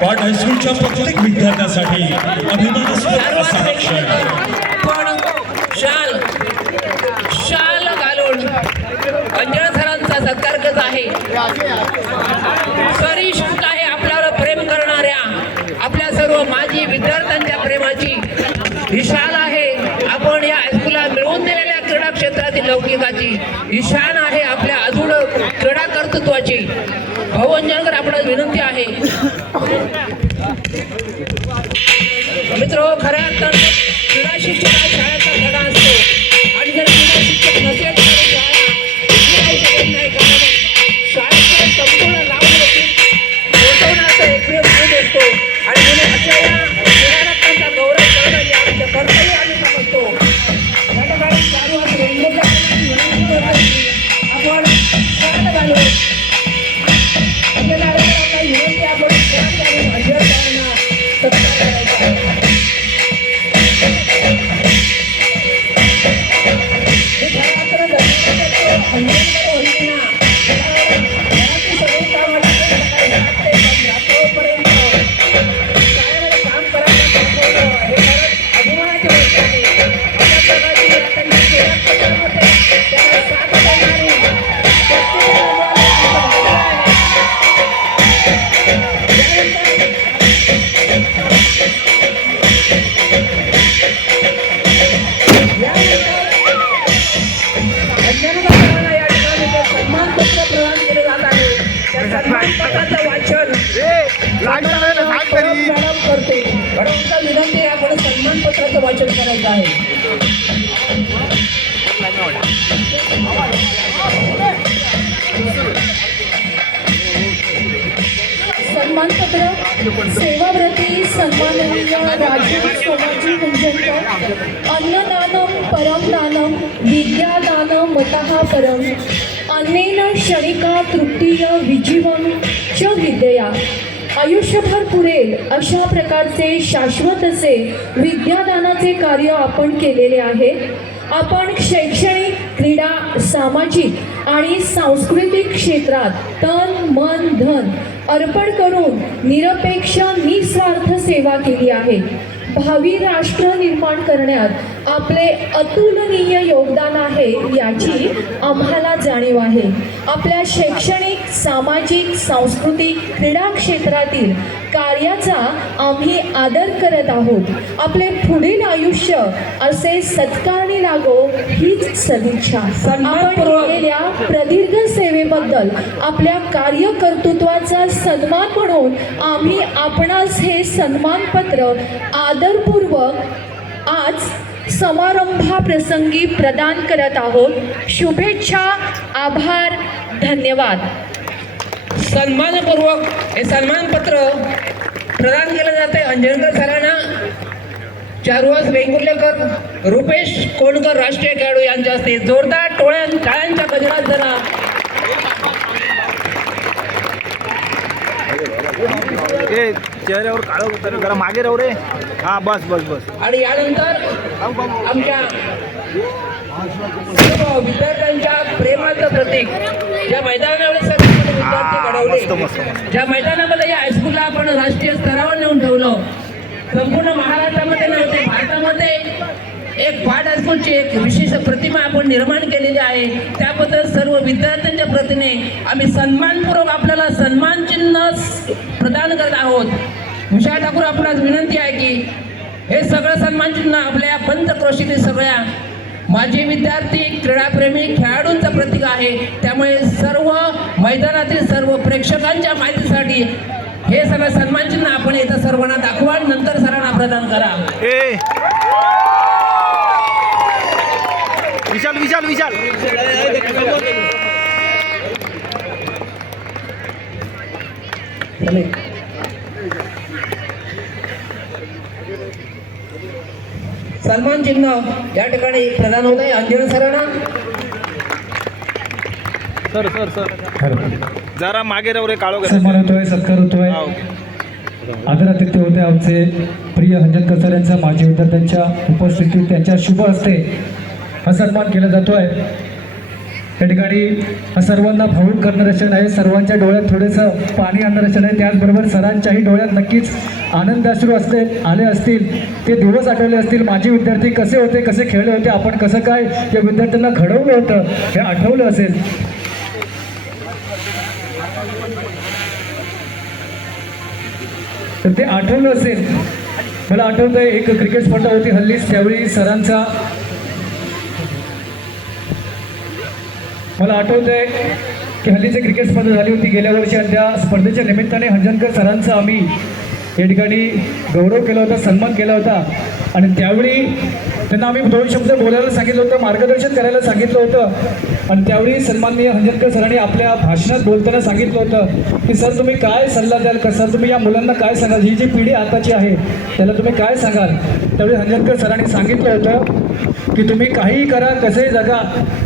पाट हायस्कूलच्या प्रत्येक विद्यार्थ्यासाठी अभिमानास्पद असा क्षण. पण शाल शाल घालून अंजन सरांचा सत्कार करत आहे. आहे आपल्यावर प्रेम करणाऱ्या आपल्या सर्व माजी विद्यार्थ्यांच्या प्रेमाची. ही शाल आहे. आपण या हायस्कूलला मिळवून दिलेल्या क्रीडा क्षेत्रातील लौकिकाची. ही शान आहे आपल्या अजून क्रीडा कर्तृत्वाची. भाऊ अंजनकर आपणास विनंती आहे मित्र खऱ्या अर्थानं क्रीडा शिक्षक करते. मॅडमचा विनंती आहे आपण सन्मानपत्राचं वाचन करायचं आहे. सन्मानपत्र सेवाव्रती सन्माननीय राजीव सोमाजी मुंजनकर. अन्नदानम परमदानम विद्यादानम मतः परम. अन्नेन क्षणिका तृतीय विजीवम च विद्यया. आयुष्यभर पुरेल अशा प्रकारचे शाश्वत असे विद्यादानाचे कार्य आपण केलेले आहे. आपण शैक्षणिक क्रीडा सामाजिक आणि सांस्कृतिक क्षेत्रात तन मन धन अर्पण करून निरपेक्ष निस्वार्थ सेवा केली आहे. भावी राष्ट्र निर्माण करण्यात आपले अतुलनीय योगदान आहे याची आम्हाला जाणीव आहे. आपल्या शैक्षणिक सामाजिक सांस्कृतिक क्रीडा क्षेत्रातील कार्याचा आम्ही आदर करत आहोत. आपले पुढील आयुष्य असे सत्कारणी लागो हीच सदिच्छा. आपण केलेल्या प्रदीर्घ सेवेबद्दल आपल्या कार्यकर्तृत्वाचा सन्मान म्हणून आम्ही आपणास हे सन्मानपत्र आदरपूर्वक आज समारंभाप्रसंगी प्रदान करत आहोत. शुभेच्छा आभार धन्यवाद. सन्मानपूर्वक हे सन्मानपत्र प्रदान केलं जाते अंजनकर सरांना चारुवास वेंगुर्लेकर रुपेश कोणकर राष्ट्रीय खेळाडू यांच्या हस्ते जोरदार टोळ्या टाळ्यांच्या गजरात जरा. चेहऱ्यावर काळं उतर जरा मागे राहू रे. हा बस बस बस. आणि यानंतर आमच्या विद्यार्थ्यांच्या प्रेमाचं प्रतीक. मैदानामध्ये सर्व विद्यार्थी घडवले. ज्या मैदानामध्ये या हायस्कूलला आपण राष्ट्रीय स्तरावर नेऊन ठेवलं संपूर्ण महाराष्ट्रामध्ये नव्हते भारतामध्ये एक पाट हायस्कूलची एक विशेष प्रतिमा आपण निर्माण केलेली आहे. त्याबद्दल सर्व विद्यार्थ्यांच्या प्रतीने आम्ही सन्मानपूर्वक आपल्याला सन्मान चिन्ह प्रदान करत आहोत. विशाल ठाकूर आपणास विनंती आहे की हे सगळं सन्मान चिन्ह आपल्या पंचक्रोशीतील सगळ्या माजी विद्यार्थी क्रीडाप्रेमी खेळाडूंचं प्रतीक आहे. त्यामुळे सर्व मैदानातील सर्व प्रेक्षकांच्या माहितीसाठी हे सगळं सन्मान चिन्ह आपण इथं सर्वांना दाखवा. नंतर सरांना प्रदान करा. विशाल विशाल विशाल. सन्मान चिन्ह या ठिकाणी प्रदान होत आहे. अंजन सरांना. Sir sir sir. जरा मागे राहू रे काळो सन्मान होतोय सत्कार होतोय. हा. आदरातिथ्य होते आमचे प्रिय हंजनकर सर यांचा माजी विद्यार्थ्यांच्या उपस्थितीत त्यांच्या शुभ हस्ते हा सन्मान केला जातोय. या ठिकाणी सर्वांना भावूक करणारं क्षण आहे. सर्वांच्या डोळ्यात थोडंसं पाणी आणणारं क्षण आहे. त्याचबरोबर सरांच्याही डोळ्यात नक्कीच आनंदाश्रू असते आले असतील ते दिवस आठवले असतील. माझे विद्यार्थी कसे होते कसे खेळले होते आपण कसं काय या विद्यार्थ्यांना घडवलं होतं हे आठवलं असेल. तर ते आठवलं असेल. मला आठवतं आहे एक क्रिकेट स्पर्धा होती. हल्लीच त्यावेळी सरांचा मला आठवतं आहे की हल्लीची क्रिकेट स्पर्धा झाली होती. गेल्या वर्षी आणि त्या स्पर्धेच्या निमित्ताने हंजनकर सरांचा आम्ही या ठिकाणी गौरव केला होता सन्मान केला होता. आणि त्यावेळी त्यांना आम्ही दोन शब्द बोलायला सांगितलं होतं मार्गदर्शन करायला सांगितलं होतं. आणि त्यावेळी सन्माननीय हंजनकर सरांनी आपल्या भाषणात बोलताना सांगितलं होतं की सर तुम्ही काय सल्ला द्याल? का सर तुम्ही या मुलांना काय सांगाल? ही जी पिढी आताची आहे त्याला तुम्ही काय सांगाल? त्यावेळी हंजनकर सरांनी सांगितलं होतं की तुम्ही काहीही करा कसंही जगा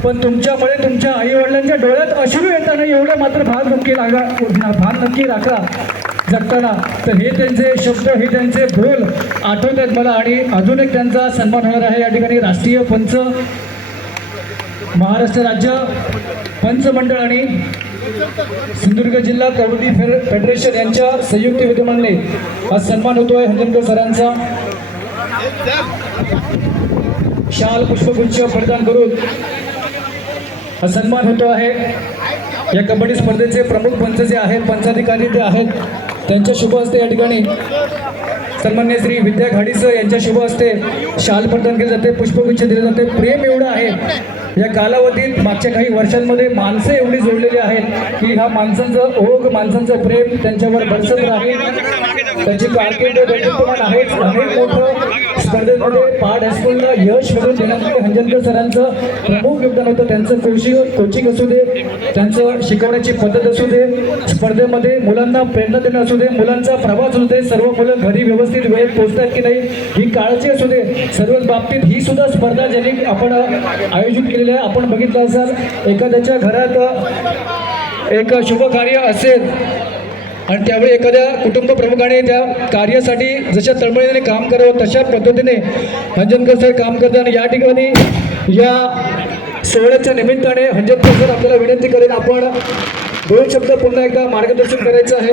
पण तुमच्यामुळे तुमच्या आईवडिलांच्या डोळ्यात अश्रू येताना एवढं मात्र भान नक्की लागा भान नक्की राखा. जगताना. तर हे त्यांचे शब्द हे त्यांचे बोल आठवत आहेत मला. आणि अजून एक त्यांचा सन्मान होणार आहे या ठिकाणी राष्ट्रीय पंच महाराष्ट्र राज्य पंच मंडळ आणि सिंधुदुर्ग जिल्हा कबड्डी फेर फेडरेशन यांच्या संयुक्त विद्यमानने आज सन्मान होतो आहे हंजनकर सरांचा. शाल पुष्पगुच्छ प्रदान करून हा सन्मान होतो आहे. या कबड्डी स्पर्धेचे प्रमुख पंच जे आहेत पंचाधिकारी ते आहेत. त्यांच्या शुभ हस्ते या ठिकाणी सन्मान्य श्री विद्या घाडीचं यांच्या शुभ हस्ते शाल प्रदान केले जाते पुष्पगुच्छ दिले जाते. प्रेम एवढं आहे. या कालावधीत मागच्या काही वर्षांमध्ये माणसं एवढी जोडलेली आहेत की ह्या माणसांचं ओघ माणसांचं प्रेम त्यांच्यावर बरसत राहील. त्यांची कारकीर्द आहेच. अनेक मोठं स्पर्धेमध्ये पार्ट हायस्कूलला यश मिळवून देण्यासाठी हंजनकर सरांचं प्रमुख योगदान होतं. त्यांचं कोचिंग कोचिंग असू दे त्यांचं शिकवण्याची पद्धत असू दे स्पर्धेमध्ये मुलांना प्रेरणा देणं असू दे मुलांचा प्रवास असू दे सर्व मुलं घरी व्यवस्थित वेळेत पोहोचतात की नाही ही काळजी असू दे. सर्वच बाबतीत ही सुद्धा स्पर्धा ज्यांनी आपण आयोजित केलेली आहे. आपण बघितलं असाल एखाद्याच्या घरात एक शुभ कार्य असेल आणि त्यावेळी एखाद्या कुटुंब प्रमुखाने त्या कार्यासाठी जशा तळमळीने काम करावं तशा पद्धतीने हंजनकर सर काम करतात आणि या ठिकाणी या सोहळ्याच्या निमित्ताने हंजनकर सर आपल्याला विनंती करेन आपण दोन शब्द पुन्हा एकदा मार्गदर्शन करायचं आहे.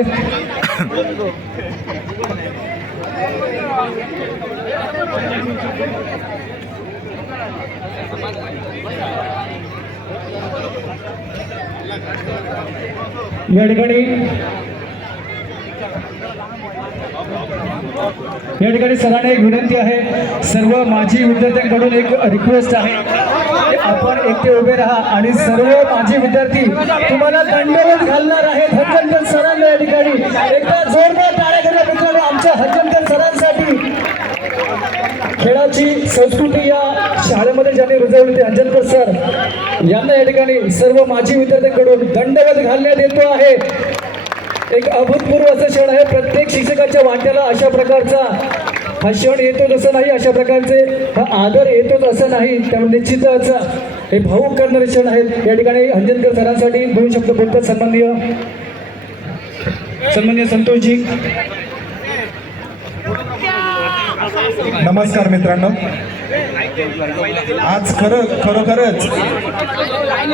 या ठिकाणी या ठिकाणी सरांना एक विनंती आहे. सर्व माजी विद्यार्थ्यांकडून एक रिक्वेस्ट आहे. आपण एकटे उभे राहा आणि सर्व माजी विद्यार्थी तुम्हाला दंडवत घालणार आहेत. हजनकर सरांना या ठिकाणी एकदा जोरदार टाळ्या करा मित्रांनो आमच्या हजनकर सरांसाठी खेळाची संस्कृती या शाळेमध्ये ज्यांनी रुजवली ते अंजनकर सर यांना या ठिकाणी सर्व माजी विद्यार्थ्यांकडून दंडवत घालण्यात येतो आहे. एक अभूतपूर्व असं क्षण आहे. प्रत्येक शिक्षकाच्या वाट्याला अशा प्रकारचा हा क्षण येतोच असं नाही अशा प्रकारचे हा आदर येतोच असं नाही. त्यामुळे निश्चितच हे भाऊक करणारे क्षण आहेत. या ठिकाणी अंजनकर सरांसाठी दोन शब्द बोलतात सन्माननीय सन्माननीय संतोषजी. नमस्कार मित्रांनो. आज खरं खरोखरच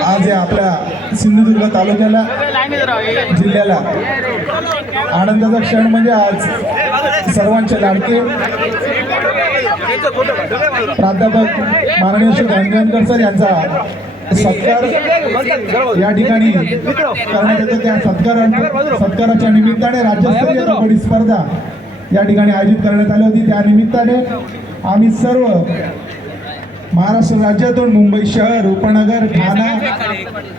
आज या आपल्या सिंधुदुर्ग तालुक्याला जिल्ह्याला आनंदाचा क्षण म्हणजे आज सर्वांचे लाडके प्राध्यापक माननीय श्री गांधीकर सर यांचा सत्कार या ठिकाणी करण्यात येतो. त्या सत्कार सत्काराच्या निमित्ताने राज्यस्तरीय कबड्डी स्पर्धा या ठिकाणी आयोजित करण्यात आली होती. त्या निमित्ताने आम्ही सर्व महाराष्ट्र राज्यातून मुंबई शहर उपनगर ठाणा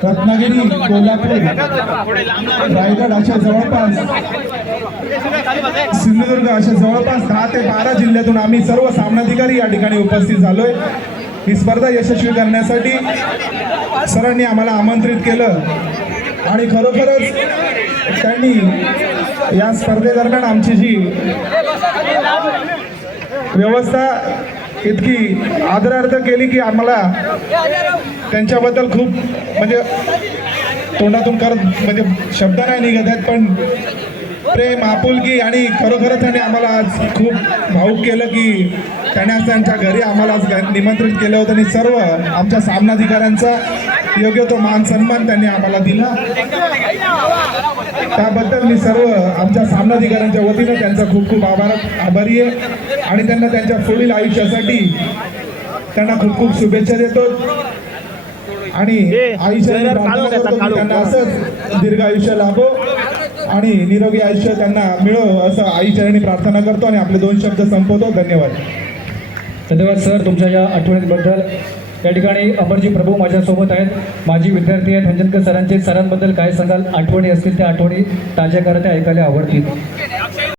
रत्नागिरी कोल्हापूर रायगड अशा जवळपास सिंधुदुर्ग अशा जवळपास दहा ते बारा जिल्ह्यातून आम्ही सर्व सामनाधिकारी या ठिकाणी उपस्थित झालोय. ही स्पर्धा यशस्वी करण्यासाठी सरांनी आम्हाला आमंत्रित केलं आणि खरोखरच त्यांनी या स्पर्धेदरम्यान आमची जी व्यवस्था इतकी आदरार्थ केली की आम्हाला त्यांच्याबद्दल खूप म्हणजे तोंडातून करत म्हणजे शब्द नाही निघत आहेत पण प्रेम आपुलकी आणि खरोखरच त्यांनी आम्हाला आज खूप भाऊक केलं की त्याने आज त्यांच्या घरी आम्हाला आज निमंत्रित केलं होतं आणि सर्व आमच्या सामनाधिकाऱ्यांचा योग्य तो मान सन्मान त्यांनी आम्हाला दिला. त्याबद्दल मी सर्व आमच्या सामनाधिकाऱ्यांच्या वतीनं त्यांचा खूप खूप आभार आभारी आहे. आणि त्यांना त्यांच्या पुढील आयुष्यासाठी त्यांना खूप खूप शुभेच्छा देतो. आणि काढून. त्यांना असंच दीर्घ आयुष्य लाभो. आणि निरोगी आयुष्य त्यांना मिळो असं आईचरणी प्रार्थना करतो आणि आपले दोन शब्द संपवतो. धन्यवाद. धन्यवाद सर तुमच्या या आठवणीबद्दल. या ठिकाणी अमरजी प्रभू माझ्यासोबत आहेत. माझी विद्यार्थी आहेत. हंजनकर सरांचे सरांबद्दल काय सांगाल? आठवणी असतील त्या आठवणी ताज्या करत ऐकायला आवडतील.